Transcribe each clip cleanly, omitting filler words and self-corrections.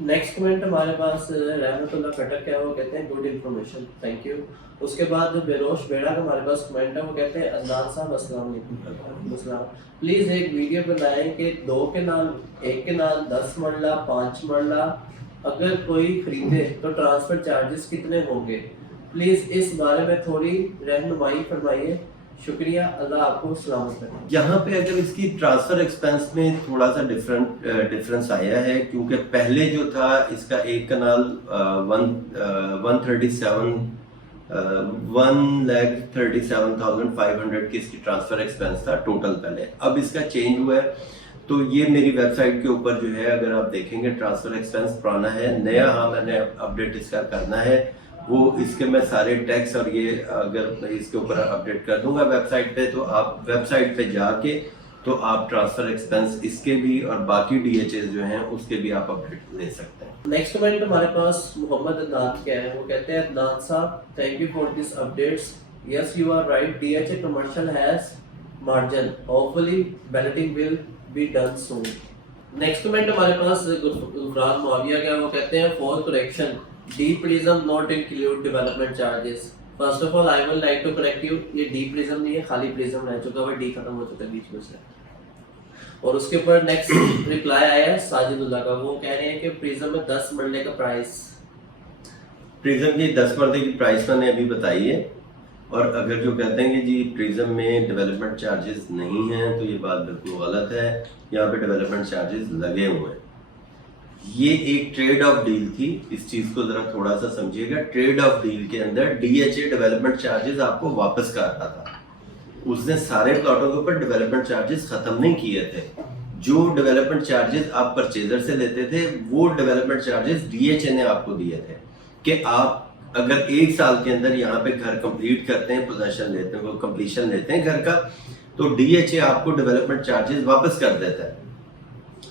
Next comment हमारे पास रहमतुल्लाह कटक है, वो कहते हैं गुड इन्फॉर्मेशन, थैंक यू। उसके बाद बेरोश बेड़ा का हमारे पास कमेंट है, वो कहते हैं अदनान साहब अस्सलाम वालेकुम, प्लीज़ एक वीडियो बनाएं कि 2 के नाल 1 के नाल 10 मरला 5 मरला अगर कोई खरीदे तो ट्रांसफ़र चार्जेस कितने होंगे, प्लीज़ इस बारे में थोड़ी रहनुमाई फरमाइए, शुक्रिया, अल्लाह आपको सलामत रखे। यहाँ पे अगर इसकी ट्रांसफर एक्सपेंस में थोड़ा सा डिफरेंस आया है, क्योंकि पहले जो था इसका एक कनाल 1,37,500 की इसकी ट्रांसफर एक्सपेंस था टोटल पहले। अब इसका चेंज हुआ है, तो ये मेरी वेबसाइट के ऊपर जो है अगर आप देखेंगे ट्रांसफर एक्सपेंस पुराना है, नया हाँ मैंने अपडेट इसका करना है, वो इसके मैं सारे टैक्स और ये अगर इसके ऊपर अपडेट कर दूंगा वेबसाइट पे, तो आप वेबसाइट पे जाके तो आप ट्रांसफर एक्सपेंस इसके भी और बाकी डीएचएस जो हैं उसके भी आप अपडेट ले सकते हैं। नेक्स्ट कमेंट हमारे पास मोहम्मद अदनान के है, वो कहते हैं अदनान साहब thank you for this updates, yes you are right, DHA commercial has margin, hopefully balloting will be done soon. Next comment हमारे पास गुफरान मुआविया का है, वो कहते हैं for correction the prism not include development charges, first of all I would like to correct you, ये the prism नहीं है, खाली प्रिज्म रह चुका है, डी खत्म हो चुका है बीच में से। और उसके ऊपर नेक्स्ट रिप्लाई आया है साजिदुल्लाह का, वो कह रहे हैं कि प्रिज्म में 10 मरले का प्राइस, प्रिज्म की 10 मरले की प्राइस मैंने अभी बताई है, और अगर जो कहते हैं कि जी प्रिज्म में डेवलपमेंट चार्जेस नहीं हैं तो ये बात बिल्कुल गलत है, यहाँ पे डेवलपमेंट चार्जेस लगे हुए हैं। ये एक ट्रेड ऑफ डील थी, इस चीज को जरा थोड़ा सा समझिएगा। ट्रेड ऑफ डील के अंदर डीएचए डेवलपमेंट चार्जेस आपको वापस कर रहा था, उसने सारे प्लॉटों के ऊपर डेवलपमेंट चार्जेस खत्म नहीं किए थे। जो डेवलपमेंट चार्जेस आप परचेजर से लेते थे वो डेवलपमेंट चार्जेस डीएचए ने आपको दिए थे कि आप अगर 1 साल के अंदर यहाँ पे घर कंप्लीट करते हैं, पोजेशन लेते हैं, वो कंप्लीशन लेते हैं घर का, तो डीएचए आपको डेवलपमेंट चार्जेस वापस कर देता है।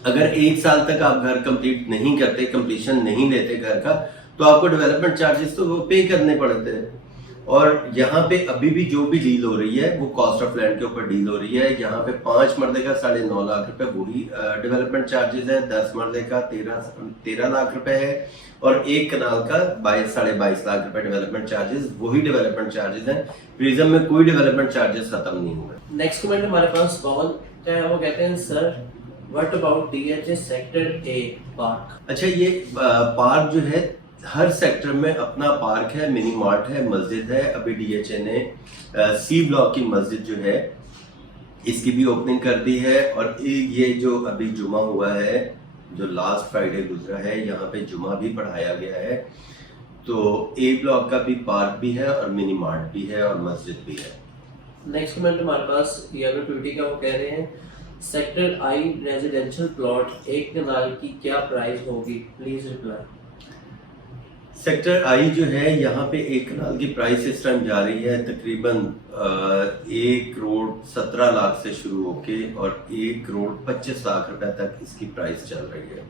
अगर 1 साल तक आप घर कंप्लीट नहीं करते, कंप्लीशन नहीं लेते घर का, तो आपको डेवलपमेंट चार्जेस तो वो पे करने पड़ते हैं। और यहाँ पे अभी भी जो भी डील हो रही है वो कॉस्ट ऑफ लैंड के ऊपर डील हो रही है। यहाँ पे 5 मरले का 9.5 लाख रुपए वही डेवलपमेंट चार्जेस है, 10 मरले का 13 लाख रुपए है, और 1 कनाल का 22-22.5 लाख रुपए डेवलपमेंट चार्जेस वही डेवलपमेंट चार्जेस हैं। प्रिज्म में कोई डेवलपमेंट चार्जेस खत्म नहीं हुए। नेक्स्ट कमेंट हमारे पास पवन क्या है, वो कहते हैं sir what about DHA sector A park. अच्छा, ये पार्क जो है हर सेक्टर में अपना पार्क है, मिनी मार्ट है, मस्जिद है। अभी डीएचए ने सी ब्लॉक की मस्जिद जो है इसकी भी ओपनिंग कर दी है, और ये जो अभी जुमा हुआ है, जो लास्ट फ्राइडे गुजरा है, यहाँ पे जुमा भी पढ़ाया गया है। तो ए ब्लॉक का भी पार्क भी है और मिनी मार्ट भी है और मस्जिद भी है। नेक्स्ट कमेंट हमारे पास येलो ट्यूटी का, वो कह रहे हैं सेक्टर आई रेजिडेंशियल प्लॉट 1 कनाल की क्या प्राइस होगी, प्लीज रिप्लाई। सेक्टर आई जो है यहाँ पे 1 कनाल की प्राइस इस टाइम जा रही है तकरीबन 1 करोड़ 17 लाख से शुरू होके और 1 करोड़ 25 लाख रुपए तक इसकी प्राइस चल रही है।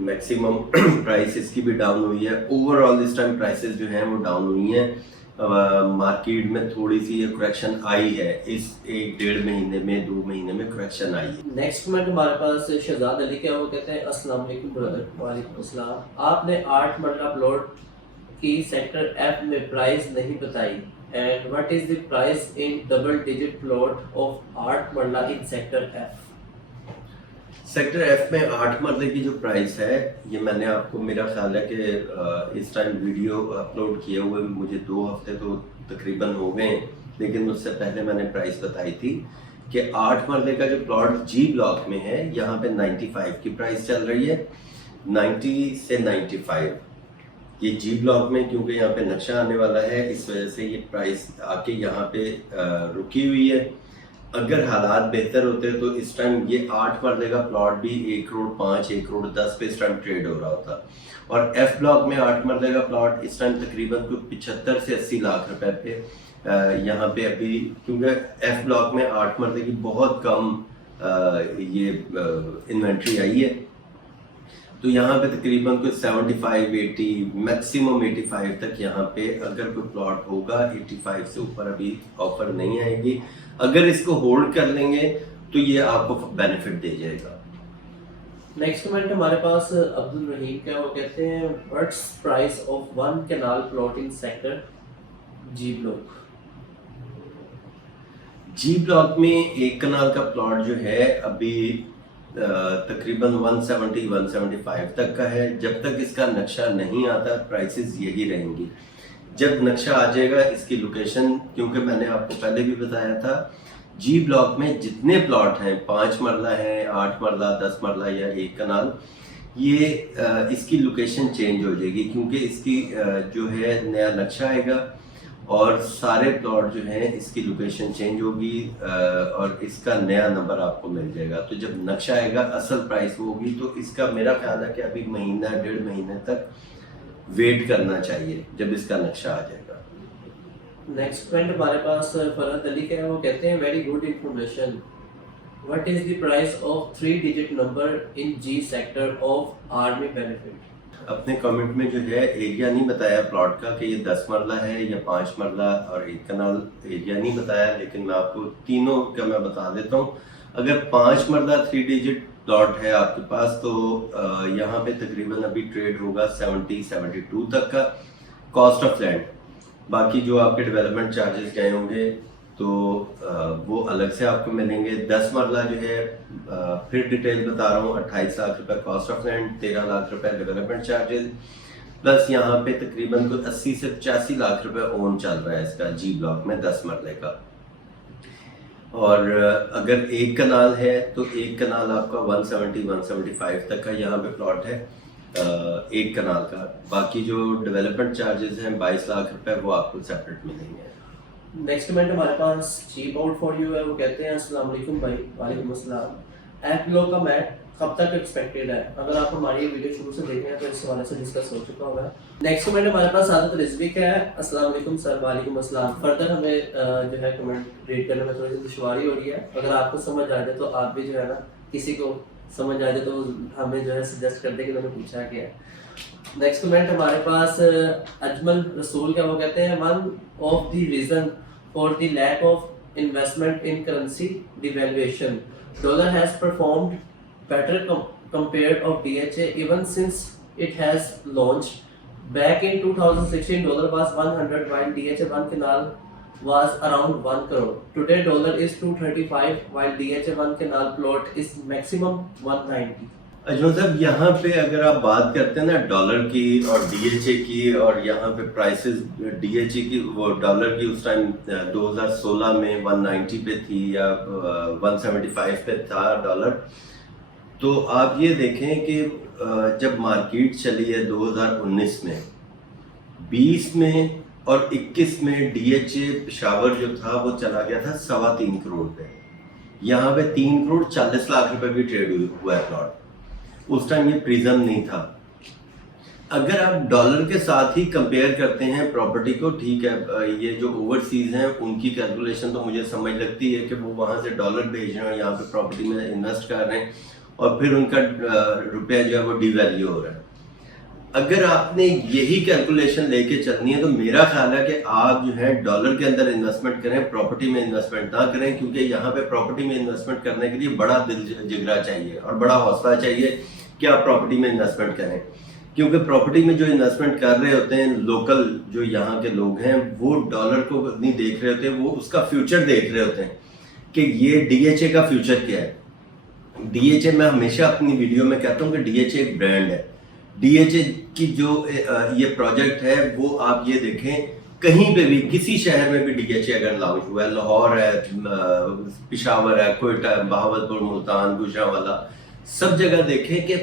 मैक्सिमम प्राइस इसकी भी डाउन हुई है। ओवरऑल इस टाइम प्राइसेस जो हैं वो डाउन हुई हैं। मार्केट में थोड़ी सी ये करेक्शन आई है, इस 1-1.5 महीने में 2 महीने में करेक्शन आई है। नेक्स्ट कमेंट हमारे पास शहजाद अली का, वो कहते हैं अस्सलाम वालेकुम ब्रदर। वालेकुम अस्सलाम। आपने 8 मरला प्लॉट की सेक्टर एफ में प्राइस नहीं बताई, and what is the price in double digit plot of 8 मरला in sector F. Sector F में 8 मरले की जो प्राइस है, ये मैंने आपको, मेरा ख्याल है कि इस टाइम वीडियो अपलोड किए हुए मुझे 2 हफ्ते तो तकरीबन हो गए, लेकिन उससे पहले मैंने प्राइस बताई थी कि 8 मरले का जो प्लॉट जी ब्लॉक में है यहाँ पे 95 की प्राइस चल रही है। 90 से 95 ये जी ब्लॉक में, क्योंकि यहाँ पे नक्शा आने वाला है, इस वजह से ये प्राइस आके यहाँ पे रुकी हुई है। अगर हालात बेहतर होते तो इस टाइम ये 8 मरले का प्लॉट भी 1 करोड़ 5, 1 करोड़ 10 पे इस टाइम ट्रेड हो रहा होता। और एफ ब्लॉक में 8 मरले का प्लॉट इस टाइम तकरीबन कुछ 75 से 80 लाख रुपए पे यहाँ पे अभी, क्योंकि एफ ब्लॉक में 8 मरले की बहुत कम ये इन्वेंट्री आई है, तो यहाँ पे तकरीबन कुछ 75-80 मैक्सिमम 85 तक यहाँ पे अगर कोई प्लॉट होगा। 85 से ऊपर अभी ऑफर नहीं आएगी। अगर इसको होल्ड कर लेंगे तो ये आपको बेनिफिट दे जाएगा। नेक्स्ट कमेंट हमारे पास अब्दुल रहीम का, वो कहते हैं what's price of one canal plot in sector G block. G block में एक कनाल का प्लॉट जो है अभी तकरीबन 170-175 तक का है। जब तक इसका नक्शा नहीं आता प्राइसेस यही रहेंगी। जब नक्शा आ जाएगा इसकी लोकेशन, क्योंकि मैंने आपको पहले भी बताया था जी ब्लॉक में जितने प्लॉट हैं 5 मरला है, 8 मरला, 10 मरला या एक कनाल, ये इसकी लोकेशन चेंज हो जाएगी क्योंकि इसकी जो है नया नक्शा आएगा और सारे प्लॉट जो हैं इसकी लोकेशन चेंज होगी और इसका नया नंबर आपको मिल जाएगा। तो जब नक्शा आएगा असल प्राइस होगी, तो इसका मेरा ख्याल है कि अभी महीना 1.5 महीने तक वेट करना चाहिए जब इसका नक्शा आ जाएगा। नेक्स्ट पॉइंट हमारे पास फरहत अली का है, वो कहते हैं very good information, what is the price of 3 digit number in G sector of army benefit. अपने कमेंट में जो है एरिया नहीं बताया प्लॉट का कि ये 10 मरला है या 5 मरला और एक कनाल, एरिया नहीं बताया, लेकिन मैं आपको तीनों का मैं बता देता हूँ। अगर 5 मरला 3 डिजिट प्लॉट है आपके पास तो यहाँ पे तकरीबन अभी ट्रेड होगा 70-72 तक का कॉस्ट ऑफ लैंड। बाकी जो आपके डेवलपमेंट चार्जेस गए होंगे तो वो अलग से आपको मिलेंगे। 10 मरला जो है फिर डिटेल बता रहा हूँ, 28 लाख रुपए कॉस्ट ऑफ लैंड, 13 लाख रुपए डेवलपमेंट चार्जेस, प्लस यहाँ पे तकरीबन कुछ 80 से 85 लाख रुपए ओन चल रहा है इसका जी ब्लॉक में 10 मरले का। और अगर एक कनाल है तो एक कनाल आपका 170-175 तक का यहाँ पे प्लॉट है एक कनाल का। बाकी जो डेवलपमेंट चार्जेस हैं 22 लाख रुपए वो आपको सेपरेट मिलेंगे। नेक्स्ट कमेंट हमारे पास चीप आउट फॉर यू है, वो कहते हैं अस्सलाम वालेकुम भाई। वालेकुम अस्सलाम। ऐप लोग का मैट कब तक एक्सपेक्टेड है? अगर आप हमारी वीडियो शुरू से देख रहे हैं तो इस हवाले से डिस्कस हो चुका होगा। नेक्स्ट कमेंट हमारे पास आदत रिजवी का है, अस्सलाम वालेकुम सर। वालेकुम अस्सलाम। फर्दर हमें जो है कमेंट रीड करने में थोड़ी सी दुश्वारी हो रही है, अगर आपको समझ आ जाए तो आप भी जो है ना, किसी को समझ आ जाए तो हमें जो है सजेस्ट कर दे कि मैंने पूछा क्या है। नेक्स्ट कमेंट हमारे पास अजमल रसूल का, वो कहते हैं one of the reason for the lack of investment in currency devaluation, dollar has performed better compared of DHA even since it has launched. Back in 2016 dollar was 100 while DHA 1 canal was around 1 crore. Today dollar is 235 while DHA 1 canal plot is maximum 190. Ajmal साहब, यहाँ पे अगर आप बात करते हैं ना dollar की और डीएचए की, और यहाँ पे प्राइसेस डीएचए की वो डॉलर की उस टाइम 2016 में 190 पे थी या 175 पे था डॉलर, तो आप ये देखें कि जब मार्केट चली है 2019 में, 20 में और 21 में डीएचए पेशावर जो था वो चला गया था 3.25 करोड़ पे। यहाँ पे 3 करोड़ 40 लाख रुपए भी ट्रेड हुआ है प्लॉट। उस टाइम ये प्रिज्म नहीं था। अगर आप डॉलर के साथ ही कंपेयर करते हैं प्रॉपर्टी को, ठीक है, ये जो ओवरसीज हैं उनकी कैलकुलेशन तो मुझे समझ लगती है कि वो वहाँ से डॉलर भेज रहे हैं, यहाँ पे प्रॉपर्टी में इन्वेस्ट कर रहे हैं और फिर उनका रुपया जो है वो डिवैल्यू हो रहा है। अगर आपने यही कैलकुलेशन लेके चलनी है तो मेरा ख्याल है कि आप जो है डॉलर के अंदर इन्वेस्टमेंट करें, प्रॉपर्टी में इन्वेस्टमेंट ना करें, क्योंकि यहाँ पे प्रॉपर्टी में इन्वेस्टमेंट करने के लिए बड़ा दिल जिगरा चाहिए और बड़ा हौसला चाहिए कि आप प्रॉपर्टी में इन्वेस्टमेंट करें। क्योंकि प्रॉपर्टी में जो इन्वेस्टमेंट कर रहे होते हैं लोकल जो यहाँ के लोग हैं, वो डॉलर को नहीं देख रहे होते, वो उसका फ्यूचर देख रहे होते हैं कि ये डीएचए का फ्यूचर क्या है। डीएचए मैं हमेशा अपनी वीडियो में कहता हूँ कि डीएचए एक ब्रांड है। डीएचए की जो ये प्रोजेक्ट है वो आप ये देखें, कहीं पे भी किसी शहर में भी डीएचए अगर लॉन्च हुआ है, लाहौर है, पेशावर है, कोयटा, बहावलपुर, मुल्तान, गुजरांवाला, सब जगह देखें कि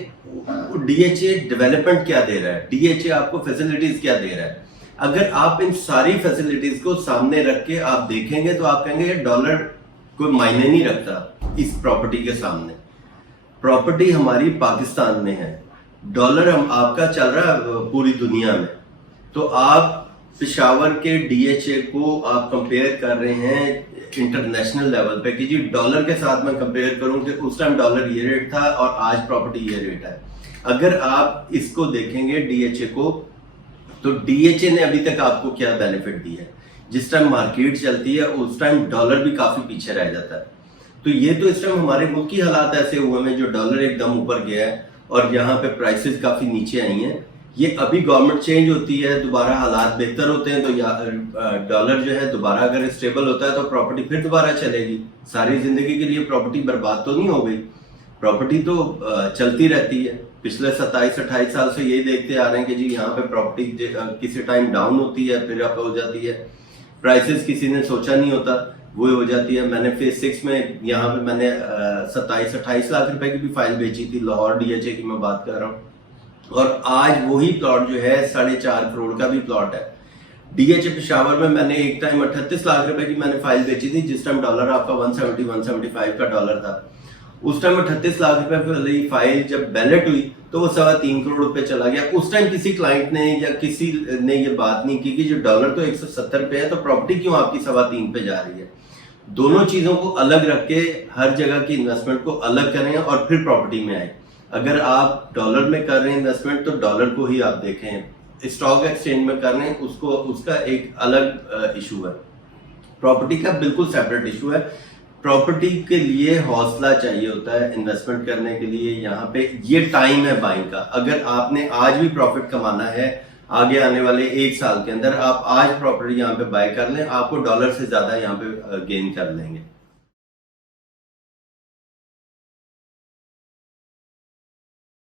डीएचए डेवलपमेंट क्या दे रहा है, डीएचए आपको फैसिलिटीज क्या दे रहा है। अगर आप इन सारी फैसिलिटीज को सामने रख के आप देखेंगे तो आप कहेंगे डॉलर कोई मायने नहीं रखता इस प्रॉपर्टी के सामने। प्रॉपर्टी हमारी पाकिस्तान में है, डॉलर हम आपका चल रहा है पूरी दुनिया में। तो आप पेशावर के डीएचए को आप कंपेयर कर रहे हैं इंटरनेशनल लेवल पे कि जी डॉलर के साथ मैं कंपेयर करूं कि उस टाइम डॉलर ये रेट था और आज प्रॉपर्टी ये रेट है। अगर आप इसको देखेंगे डीएचए को, तो डीएचए ने अभी तक आपको क्या बेनिफिट दी है। जिस टाइम मार्केट चलती है उस टाइम डॉलर भी काफी पीछे रह जाता है। तो ये तो इस टाइम हमारे मुल्क की हालात ऐसे हुए हैं जो डॉलर एकदम ऊपर गया है और यहाँ पे प्राइसेस काफ़ी नीचे आई हैं। ये अभी गवर्नमेंट चेंज होती है, दोबारा हालात बेहतर होते हैं तो डॉलर जो है दोबारा अगर स्टेबल होता है तो प्रॉपर्टी फिर दोबारा चलेगी। सारी ज़िंदगी के लिए प्रॉपर्टी बर्बाद तो नहीं हो गई, प्रॉपर्टी तो चलती रहती है। पिछले 27-28 साल से यही देखते आ रहे हैं कि जी यहाँ पे प्रॉपर्टी किसी टाइम डाउन होती है फिर अप हो जाती है, प्राइसेस किसी ने सोचा नहीं होता वो हो जाती है। मैंने फेज 6 में यहाँ पे मैंने 27-28 लाख रुपए की भी फाइल बेची थी, लाहौर DHA की मैं बात कर रहा हूँ, और आज वही प्लॉट जो है 4.5 करोड़ का भी प्लॉट है। DHA पेशावर में मैंने एक टाइम 38 लाख रुपए की मैंने फाइल बेची थी, जिस टाइम डॉलर आपका 170-175 का डॉलर था। उस टाइम 38 लाख रुपए वाली फाइल जब बैलेट हुई तो वो 3.25 करोड़ रुपए चला गया। उस टाइम किसी क्लाइंट ने या किसी ने ये बात नहीं की कि जो डॉलर तो 170 पे है तो प्रॉपर्टी क्यों आपकी 3.25 पे जा रही है। दोनों चीजों को अलग रख के हर जगह की इन्वेस्टमेंट को अलग करें और फिर प्रॉपर्टी में आए। अगर आप डॉलर में कर रहे हैं इन्वेस्टमेंट तो डॉलर को ही आप देखें, स्टॉक एक्सचेंज में कर रहे हैं उसका एक अलग इशू है, प्रॉपर्टी का बिल्कुल सेपरेट इशू है। प्रॉपर्टी के लिए हौसला चाहिए होता है इन्वेस्टमेंट करने के लिए, यहाँ पे ये टाइम है बाइंग का। अगर आपने आज भी प्रॉफिट कमाना है आगे आने वाले 1 साल के अंदर, आप आज प्रॉपर्टी यहाँ पे बाय कर लें, आपको डॉलर से ज्यादा यहाँ पे गेन कर लेंगे।